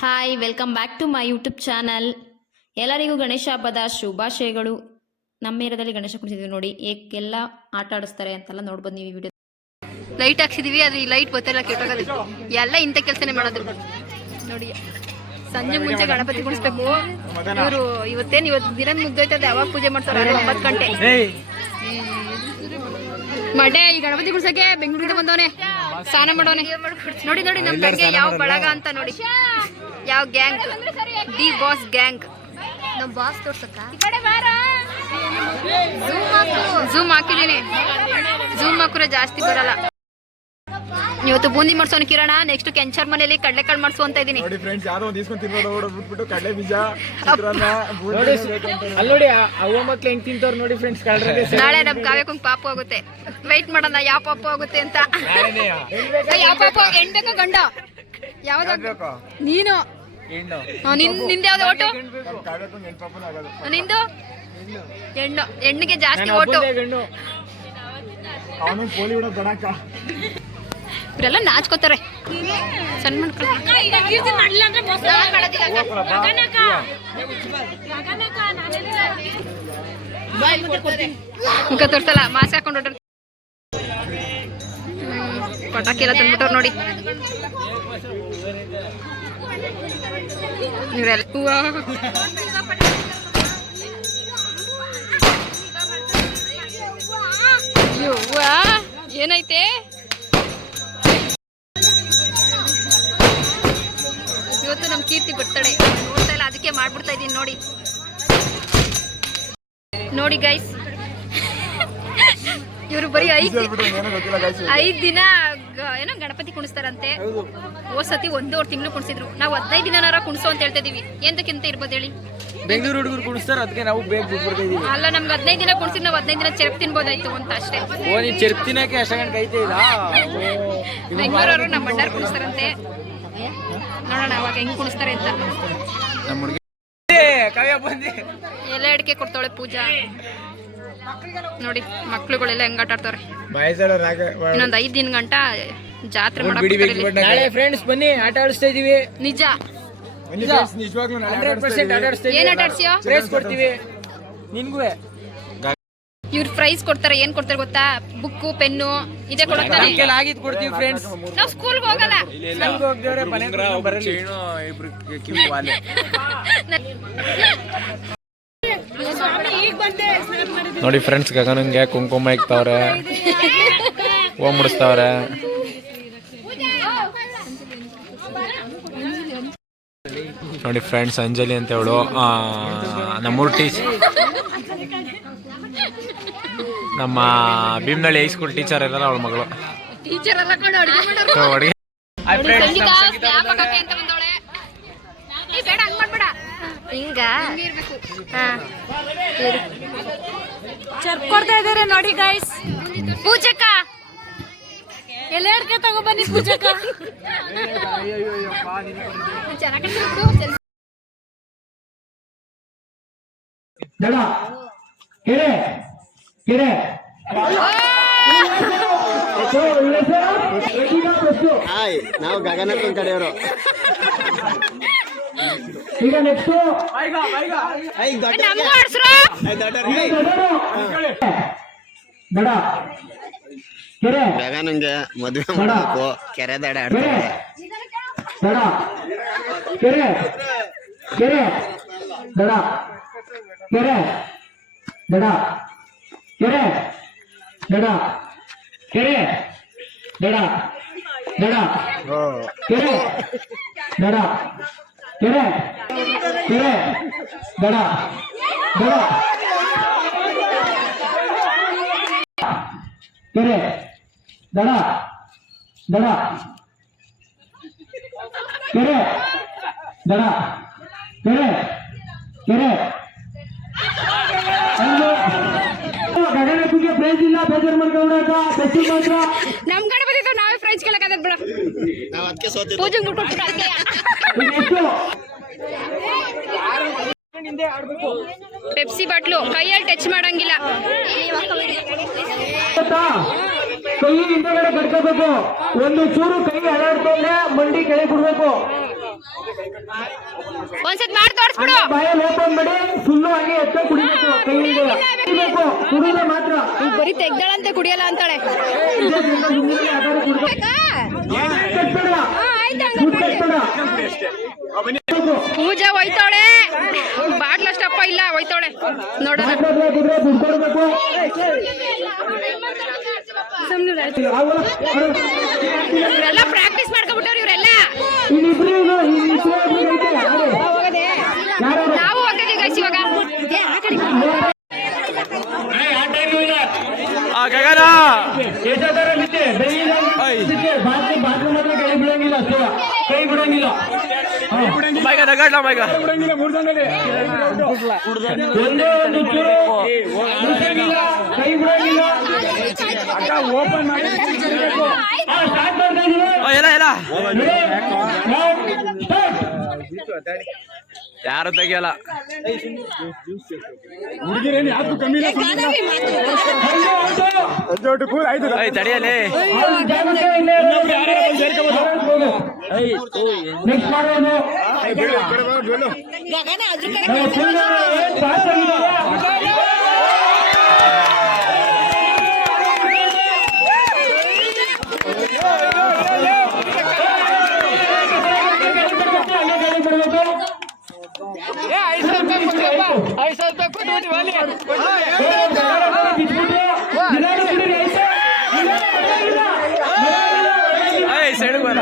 Hi welcome back to my YouTube channel. ಎಲ್ಲರಿಗೂ ಗಣೇಶ ಹಬ್ಬದ ಶುಭಾಶಯಗಳು. ನಮ್ಮ ಏರಿಯಾದಲ್ಲಿ ಗಣೇಶ ಕುಣಿಸಿದ್ವಿ ನೋಡಿ, ಏಕೆಲ್ಲ ಆಟ ಆಡಿಸ್ತಾರೆ ಅಂತೆಲ್ಲ ನೋಡ್ಬೋದು ನೀವು ಈ ವಿಡಿಯೋ. ಲೈಟ್ ಹಾಕ್ಸಿದೀವಿ, ಅದು ಈ ಲೈಟ್ ಗೊತ್ತಿಲ್ಲ ಕೆಟ್ಟೋಗಲ್ಲ, ಎಲ್ಲ ಇಂಥ ಕೆಲಸನೇ ಮಾಡೋದು ನೋಡಿ. ಸಂಜೆ ಮುಂಚೆ ಗಣಪತಿ ಕುಣಿಸ್ಬೇಕು ಇವರು. ಇವತ್ತು ದಿನ ಮುಗ್ದೋಯ್ತದೆ, ಯಾವಾಗ ಪೂಜೆ ಮಾಡ್ತಾರೆ? 9 ಗಂಟೆ. ಮಡೆ ಈ ಗಣಪತಿ ಕುಡ್ಸಕ್ಕೆ ಬೆಂಗಳೂರಿಂದ ಬಂದವನೆ, ಸ್ನಾನ ಮಾಡೋನೆ. ನೋಡಿ ನೋಡಿ ನಮ್ ತಂಗೆ ಯಾವ ಬಳಗ ಅಂತ ನೋಡಿ, ಯಾವ ಗ್ಯಾಂಗ್, ಡಿ ಬಾಸ್ ಗ್ಯಾಂಗ್. ನಮ್ ಬಾಸ್ ತೋರ್ಸಕ್ಕ ಝೂಮ್ ಹಾಕಿದೀನಿ, ಝೂಮ್ ಹಾಕಿದ್ರೆ ಜಾಸ್ತಿ ಬರಲ್ಲ. ಇವತ್ತು ಬೂಂದಿ ಮಾಡ್ಸೋಣ ಕಿರಣ, ನೆಕ್ಸ್ಟ್ ಕೆಂಚರ್ ಮನೇಲಿ ಕಡಲೆಕಾಳು ಮಾಡ್ಸು ಅಂತ ಇದೀನಿ. ನಾಳೆ ನಮ್ ಕಾವ್ಯಕ್ಕೂ ಪಾಪು ಆಗುತ್ತೆ, ವೈಟ್ ಮಾಡೋಣ ಯಾವ ಪಾಪು ಆಗುತ್ತೆ ಅಂತ. ಯಾವ ಪಾಪು, ಹೆಣ್ ಬೇಕಾ ಗಂಡ? ಯಾವ್ದು ನೀನು? ನಿಂದ ಯಾವ್ದು ಓಟು? ನಿಂದು ಹೆಣ್ಣು. ಹೆಣ್ಣಿಗೆ ಜಾಸ್ತಿ ಓಟು. ಇವರೆಲ್ಲ ನಾಚ್ಕೋತಾರೆ ಸಣ್ಣ ಮಕ್ಕಳು. ಮುಖ ತೋರ್ಸಲ್ಲ, ಮಾಸ್ಕ್ ಹಾಕೊಂಡು ಹೊರಟ. ಪಟಾಕಿ ಎಲ್ಲ ತಂದ್ಬಿಟ್ಟವ್ರು ನೋಡಿ ಇವರೆಲ್ಲ. ಏನೈತೆ ಇವತ್ತು ನಮ್ ಕೀರ್ತಿ ಬರ್ತಡೆ, ನೋಡ್ತಾ ಇಲ್ಲ ಅದಕ್ಕೆ ಮಾಡ್ಬಿಡ್ತಾ ಇದೀನಿ ನೋಡಿ. ನೋಡಿ ಗೈಸ್, ಇವರು ಬರೀ 5 ದಿನ ಏನೋ ಗಣಪತಿ ಕುಣಿಸ್ತಾರಂತೆ. ಸತಿ 1.5 ತಿಂಗಳು ಕುಣಿಸಿದ್ರು. ನಾವು 15 ದಿನನಾರ ಕುಣಿಸೋ ಅಂತ ಹೇಳ್ತಾ ಇದೀವಿ. ಎಂತಕ್ಕಿಂತ ಇರ್ಬೋದು ಹೇಳಿ? ಬೆಂಗಳೂರು ಹುಡುಗರು ಕುಣಿಸ್ತಾರೆ, ಅದಕ್ಕೆ ನಾವು ಬೇಗ ಬಿಟ್ಬಿಡ್ತಾ ಇದೀವಿ. ಅಲ್ಲ, ನಮ್ಗೆ 15 ದಿನ ಕುಣಿಸಿದ್ರೆ ನಾವು 15 ದಿನ ಚೆರಕ್ ತಿನ್ಬೋದಾಯ್ತು ಅಂತ ಅಷ್ಟೇ. ನೀನ್ ಚೆರಕ್ ತಿನ್ನಕ್ಕೆ ಅಷ್ಟೊಂದು ಕೈತೆ ಇಲ್ಲ. ಬೆಂಗಳೂರವರು ನಮ್ಮ ಅಣ್ಣಾರು ಕುಣಿಸ್ತಾರಂತೆ, ನೋಡೋಣ ಅವಾಗ ಹೆಂಗ್ ಕುಣಿಸ್ತಾರೆ ಅಂತ. ಎಲ್ಲ ಅಡಿಕೆ ಕೊಡ್ತಾಳೆ ಪೂಜಾ ನೋಡಿ. ಮಕ್ಳುಗಳೆಲ್ಲ ಹೆಂಗ್ ಆಟ ಆಡ್ತಾರೆ. ಇನ್ನೊಂದ್ 5 ದಿನ ಗಂಟ ಜಾತ್ರೆ ನಾಳೆ ಫ್ರೆಂಡ್ಸ್ ಬನ್ನಿ, ಆಟ ಆಡಿಸ್ತಾ ಇದೀವಿ. ನಿಜ, 100% ಆಟ ಆಡಿಸ್ತಾ ಇದೀವಿ. ಏನ್ ಆಟ ಆಡ್ಸಿಯೋ? ಪ್ರೈಸ್ ಕೊಡ್ತೀವಿ ನಿನ್ಗೂ. ಇವ್ರು ಪ್ರೈಸ್ ಕೊಡ್ತಾರೆ. ಏನ್ ಕೊಡ್ತಾರೆ ಗೊತ್ತಾ? ಬುಕ್ಕು, ಪೆನ್ನು ಇದೇ ಕೊಡ್ತಾರೆ. ಆಗಿದ್ ಕೊಡ್ತೀವಿ ಫ್ರೆಂಡ್ಸ್. ನಾವು ಸ್ಕೂಲ್ಗೆ ಹೋಗಲ್ಲ. ನೋಡಿ ಫ್ರೆಂಡ್ಸ್, ಗಗನಂಗೆ ಕುಂಕುಮ ಇಕ್ತವ್ರೆ, ಹೂ ಮುಡಿಸ್ತವ್ರೆ. ನೋಡಿ ಫ್ರೆಂಡ್ಸ್, ಅಂಜಲಿ ಅಂತ ಹೇಳು ನಮ್ಮೂರು ನಮ್ಮ ಭೀಮ್ನಳ್ಳಿ ಹೈಸ್ಕೂಲ್ ಟೀಚರ್ ಇರಲ್ಲ, ಅವಳ ಮಗಳು. ಹಿಂಗ ಕೊಡ್ತಾ ಇದಾರೆ ನೋಡಿ ಗೈಸ್. ಪೂಜಕ್ಕ ಎಲ್ಲ ಅಡ್ಕೆ ತಗೊಬನ್ನಿ ಪೂಜಕ್ಕ. ನಾವು ಗಗನಕ್ಕನ ಕಡೆಯವರು. ಈಗ ನೆಕ್ಸ್ಟ್ ಗಗನಂಗೆ ಮದುವೆ ಮಾಡಬೇಕು, ಕೆರೆ ದಡ ಆಡ್ತಾರೆ. ಕೆರೆ ಕೆರೆ ದಡ, ಕೆರೆ ದಡ, ಕೆರೆ ದಡ, ಕೆರೆ ದಡ, ದಡ, ಕೆರೆ ದಡ, ಕೆರೆ ಕೆರೆ ದಡ, ದಡ, ಕೆರೆ ದಡ, ದಡ, ಕೆರೆ ದಡ, ಕೆರೆ ಕೆರೆ. ಗಗನಕ್ಕೆ ಪ್ರೈಸ್ ಇಲ್ಲ, ಬೇಜಾರು ಮಾಡ್ಕೊಂಡಾಗ ಬೆಚ್ಚು ಮಾತ್ರ. ನಮ್ ಗಣಪತಿ ನಾವೇ ಪ್ರೈಸ್ ಕೇಳಕ್ಕಾಗದ ಬಿಡ. ಪೂಜೆಗೆ ಮುಟ್ಕೊಟ್ಬಿಟ್ಟು ಪೆಪ್ಸಿ ಬಾಟ್ಲು ಕೈಯಲ್ಲಿ ಟಚ್ ಮಾಡಂಗಿಲ್ಲ. ಕೈ ಹಿಂದೆಗಡೆ ಕಟ್ಕೋಬೇಕು, ಒಂದು ಚೂರು ಕೈ ಅಲಾಡ್ಕೊಂಡ್ರೆ ಮಂಡಿ ಕೆಳಗೆ ಬಿಡ್ಬೇಕು. ಒಂದ್ಸತ್ ಮಾಡಿ ತೋರಿಸ್ಬಿಡು. ಬಾಯಲ್ಲಿ ಓಪನ್ ಮಾಡಿ ಫುಲ್ಲು ಆಗಿ ಎತ್ತ ಕುಡಿಬೇಕು, ಕೈಯಿಂದ ಕುಡಿಬೇಕು, ಕುಡಿದ್ರೆ ಮಾತ್ರ. ಈಗ ಬರೀ ತೆಗ್ದಾಳಂತೆ ಕುಡಿಯಲ್ಲ ಅಂತಾಳೆ. ಬೇಕಾ? ಕಟ್ಬೇಡ, ಆಯ್ತು ದುಡ್ಡು ಕಟ್ಬೇಡ. ಪೂಜೆ ಹೋಯ್ತಾಳೆ, ಬಾಟ್ಲಷ್ಟಪ್ಪ ಇಲ್ಲ ಹೋಯ್ತಾಳೆ ನೋಡೋಣ. ದುಡ್ಡು ಕೊಡ್ಬೇಕು. ಇವರೆಲ್ಲ ಪ್ರಾಕ್ಟೀಸ್ ಮಾಡ್ಕೊಂಡ್ಬಿಟ್ಟವ್ರು ಇವರೆಲ್ಲ. ನಾವು ಹೋಗ್ತೀವಿ ಗೈಸ್ ಇವಾಗ. ಗಗನ ಕೈ ಬಿಡಂಗಿಲ್ಲ. ಮೈಗ ನಗಡ್ಲ ಮೈಗ ಒಂದೇ ಒಂದು ಚೂರು ಮುಟ್ಟಂಗಿಲ್ಲ, ಕೈ ಬಿಡಂಗಿಲ್ಲ. ಓಪನ್ ಮಾಡಿ ಸ್ಟಾರ್ಟ್ ಮಾಡ್ತಾ ಇದೀವಿ. ಎಲ್ಲ ಎಲ್ಲ ಸ್ಟಾರ್ಟ್. ಯಾರು ತೆಗಿಯಲ್ಲ. ಹುಡುಗಿರೇನು ಯಾಕೂ ಕಮ್ಮಿ ಇಲ್ಲ. ತಡಿಯಲಿ. ನೆಕ್ಸ್ಟ್ ಮಾಡೋದು ಸೈಡ್ ಬರ.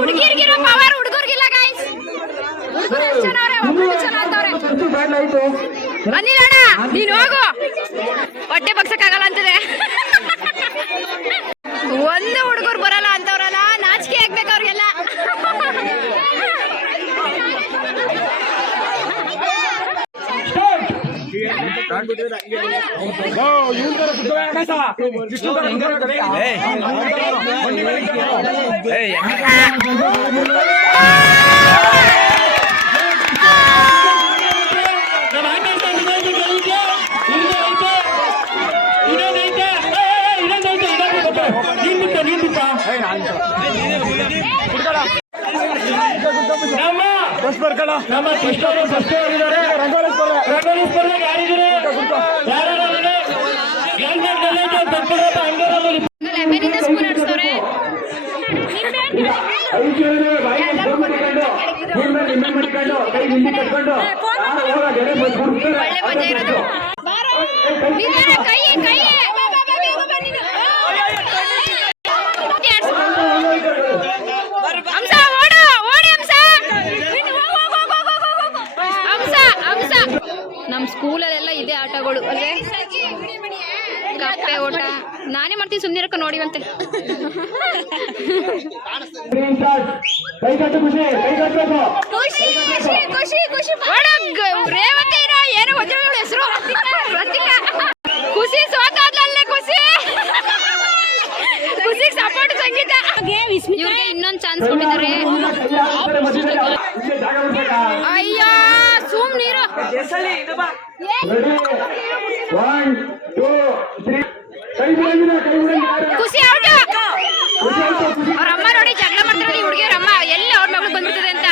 ಹುಡುಗಿರ್ಗಿರೋ ಪವರ್ ಹುಡುಗರ್ಗಿಲ್ಲ ಗೈಸ್. ಹುಡುಗರು ಎಷ್ಟು ಜನ ಅವ್ರೆ, ಒಬ್ಬರು ಜನ ಅಂತವ್ರೆ. ಅನಿಲ್ ಅಣ್ಣ ನೀನು ಹೋಗು, ಹೊಟ್ಟೆ ಬಗ್ಸಕ್ಕಾಗಲ್ಲ ಅಂತದೆ. ಒಂದು ಹುಡುಗರು ಬರಲ್ಲ ಅಂತವ್ರಲ್ಲ, ನಾಚಿಕೆ ಆಗ್ಬೇಕು ಅವ್ರಿಗೆಲ್ಲ. ನಮ್ಮ ಕೃಷ್ಣವರು ಫಸ್ಟ್ ಆಗಿದ್ದಾರೆ. ರಂಗೋಲಿ ಸ್ಪರ್ಧೆಗೆ ಲೆಮನಿಂದ ಸ್ಪೂನ್ ಆಡಿಸ್ತವ್ರೆ. ಒಳ್ಳೆ ಮಜಾ ಇರೋದು. ಕೈ ಕೈ ಹಂಸ ಓಡು, ಓಡಿ ಹಂಸ. ಹಂಸ ಹಂಸ. ನಮ್ಮ ಸ್ಕೂಲಲ್ಲೆಲ್ಲ ಇದೆ ಆಟಗಳು ಅಲ್ವೇ? ಕಪ್ಪೆ ಓಟ ನಾನೇ ಮಾಡ್ತೀನಿ, ಸುಮ್ಮನಿರಕ್ಕ ನೋಡಿವಂತೆ. ರೇವತಿ ಏನೋ ಗೊತ್ತಿಲ್ಲ ಹೆಸರು. ಖುಷಿ ಸೋತಾದ್ಲಲ್ಲೇ, ಖುಷಿ ಖುಷಿಗೆ ಸಪೋರ್ಟ್ ಸಂಗೀತ. ಇವ್ರಿಗೆ ಇನ್ನೊಂದು ಚಾನ್ಸ್ ಕೊಟ್ಟಿದ್ದಾರೆ. ಅಯ್ಯ ಸುಮ್ ನೀರು. ಖುಷಿ ಔಟ್. ಅವ್ರ ಅಮ್ಮ ನೋಡಿ ಜಗಳ ಮಾಡ್ತಾರೆ ಈ ಹುಡುಗಿಯವ್ರ ಅಮ್ಮ, ಎಲ್ಲಿ ಅವ್ರ ಮಗಳು ಬಂದ್ಬಿಡ್ತದೆ ಅಂತ.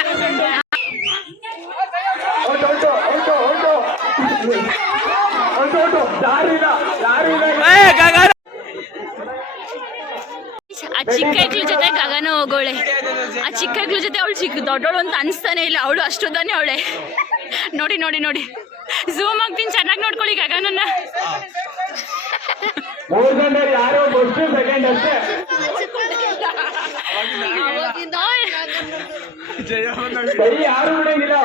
ಆ ಚಿಕ್ಕ ಹೆಕ್ಳ ಜೊತೆ ಗಗನ ಹೋಗೋಳೆ. ಆ ಚಿಕ್ಕ ಹೆಕ್ಳ ಜೊತೆ ಅವಳು ದೊಡ್ಡವಳು ಅಂತ ಅನ್ಸ್ತಾನೆ ಇಲ್ಲ. ಅವಳು ಅಷ್ಟೊಂದಾನೆ ಅವಳೆ. ನೋಡಿ ನೋಡಿ ನೋಡಿ, ಝೂಮ್ ಆಗ್ತೀನಿ, ಚೆನ್ನಾಗಿ ನೋಡ್ಕೊಳ್ಳಿ ಗಗನನ್ನ. ಕೈ ಯಾರು ಬಿಡಂಗಿಲ್ಲ,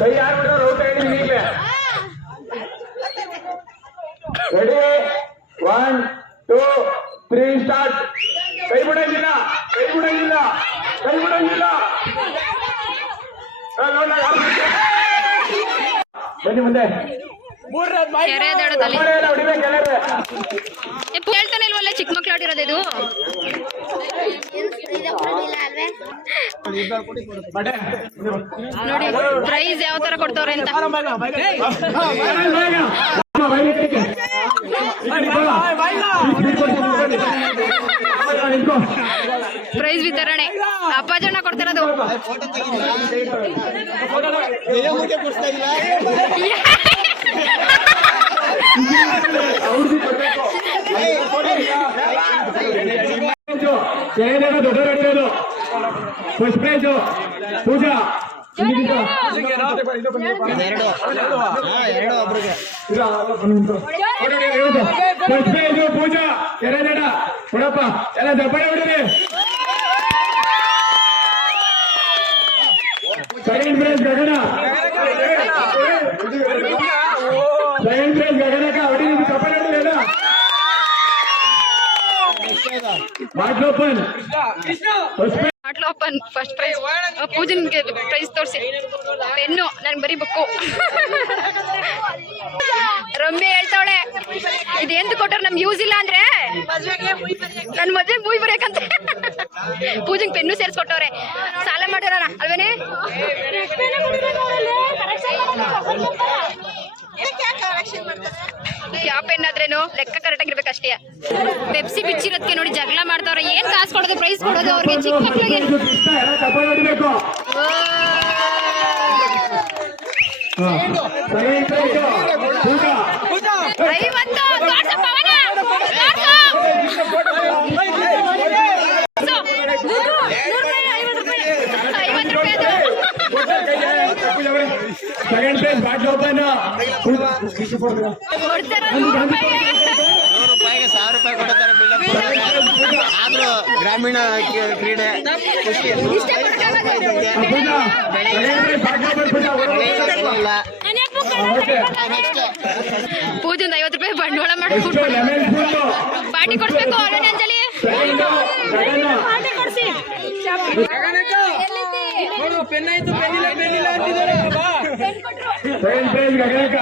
ಕೈ ಯಾರು ಬಿಡೋ ರೋಟ ಹೇಳಿದೀನಿ. Ready 1 2 3 start. ಕೈ ಬಿಡಂಗಿಲ್ಲ, ಕೈ ಬಿಡಂಗಿಲ್ಲ, ಕೈ ಬಿಡಂಗಿಲ್ಲ. ಬನ್ನಿ ಮುಂದೆ. ಕೆರೆ ದಡದಲ್ಲಿ ಹೊಡಿಬೇಕು. ಹೇಳ್ತಾನೆ ಇಲ್ವಲ್ಲ, ಚಿಕ್ಕ ಮಕ್ಳು ಆಡಿರೋದು ಇದು. ನೋಡಿ ಪ್ರೈಸ್ ಯಾವ ತರ ಕೊಡ್ತವ್ರೆ ಅಂತ. ಪ್ರೈಸ್ ವಿತರಣೆ ಅಪ್ಪಾಜಣ್ಣ ಕೊಡ್ತಿರೋದು. ದೊಡ್ಡ ಫಸ್ಟ್ ಪ್ರೈಜು ಪೂಜಾ ಫಸ್ಟ್ ಪ್ರೈಜು ಪೂಜಾ ಕೆರೆದಡ ಕೊಡಪ್ಪ ಎಲ್ಲ ದಬ್ಬಳೆ ಹೊಡಿರಿ. ಸೆಕೆಂಡ್ ಪ್ರೈಸ್ ಗಗನ, ಸೆಕೆಂಡ್ ಪ್ರೈಸ್ ಗಗನಕ್ಕ ಹೊಡಿ ಕಪ್ಪಳೆ ಹೊಡಿರಿ. ಬಾಟ್ಲೋಪನ್ ಓಪನ್ ಫಸ್ಟ್ ಪ್ರೈಸ್ ಪೂಜನ್ಗೆ ಪ್ರೈಸ್ ತೋರಿಸಿ. ಪೆನ್ನು ನನ್ ಬರೀ ಬುಕ್ಕು. ರಮ್ಯ ಹೇಳ್ತಾವಳೆ ಇದೆಂದು ಕೊಟ್ಟರು ನಮ್ಗೆ ಯೂಸ್ ಇಲ್ಲ ಅಂದ್ರೆ ನನ್ ಮದ್ವೆಗೆ ಮೂವಿ ಬರೆಯಕಂತ ಪೂಜೆಗೆ ಪೆನ್ನು ಸೇರಿಸ್ಕೊಟ್ಟವ್ರೆ. ಸಾಲ ಮಾಡಿರೋಣ ಅಲ್ವೇನೆ. ಯಾವ ಪೆನ್ ಆದ್ರೇನು ಲೆಕ್ಕ ಕರೆಕ್ಟ್ ಆಗಿರ್ಬೇಕಷ್ಟೇ. ಪೆಪ್ಸಿ ಬಿಚ್ಚಿರೋದಕ್ಕೆ ನೋಡಿ ಜಗಳ ಮಾಡ್ತಾವ್ರೆ. ಏನ್ ಕಾಸು ಕೊಡೋದು ಪ್ರೈಸ್ ಕೊಡೋದು ಅವ್ರಿಗೆ ಚಿಕ್ಕ ಮಕ್ಳಿಗೆ. ಸೆಕೆಂಡ್ ಪ್ರೈಸ್ ಬಾಟ್ಲ್ ಓಪನ್ ₹100 ₹1000 ಕೊಡ್ತಾರೆ ಆದ್ರೂ ಗ್ರಾಮೀಣ ಕ್ರೀಡೆ ಪೂಜೆಂದ ₹50 ಬಂಡವಾಳ ಮಾಡ್ಬಿಟ್ಟು ಪಾರ್ಟಿ ಕೊಡ್ಸ್ಬೇಕು. ಅಲ್ವೇನೆ ಅಂಜಲಿ ಪೆನ್ ಆಯ್ತು, ಪೆನ್ನಿಲ್ಲ ಪೆನ್ನಿಲ್ಲ ಅಂತಿದ್ದಾರೆ. ಸೆಕೆಂಡ್ ಪ್ರೈಸ್ ಗಗನಕ್ಕ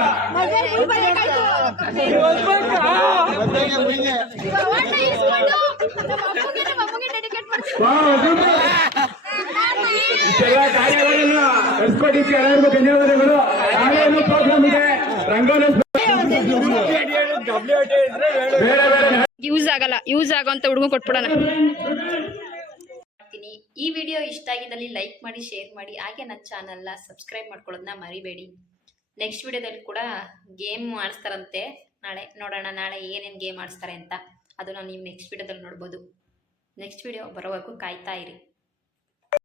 ಇಷ್ಟೆಲ್ಲ ಕಾರ್ಯಗಳನ್ನು ನಡೆಸ್ಕೊಟ್ಟಿದ್ದಕ್ಕೆ ಎಲ್ಲರಿಗೂ ಧನ್ಯವಾದಗಳು. ನಾಳೆ ಪ್ರೋಗ್ರಾಮ್ ಇದೆ ರಂಗೋಲಿ ಬೇರೆ ಬೇರೆ ಯೂಸ್ ಆಗೋಂತ ಹುಡುಗ ಕೊಟ್ಬಿಡೋಣ. ಈ ವಿಡಿಯೋ ಇಷ್ಟ ಆಗಿದ್ದಲ್ಲಿ ಲೈಕ್ ಮಾಡಿ, ಶೇರ್ ಮಾಡಿ, ಹಾಗೆ ನನ್ನ ಚಾನಲ್ನ ಸಬ್ಸ್ಕ್ರೈಬ್ ಮಾಡ್ಕೊಳ್ಳೋದನ್ನ ಮರಿಬೇಡಿ. ನೆಕ್ಸ್ಟ್ ವಿಡಿಯೋದಲ್ಲಿ ಕೂಡ ಗೇಮ್ ಆಡಿಸ್ತಾರಂತೆ. ನಾಳೆ ನೋಡೋಣ, ನಾಳೆ ಏನೇನು ಗೇಮ್ ಆಡಿಸ್ತಾರೆ ಅಂತ. ಅದನ್ನು ನೀವು ನೆಕ್ಸ್ಟ್ ವಿಡಿಯೋದಲ್ಲಿ ನೋಡ್ಬೋದು. ನೆಕ್ಸ್ಟ್ ವಿಡಿಯೋ ಬರೋವರೆಗೂ ಕಾಯ್ತಾ ಇರಿ.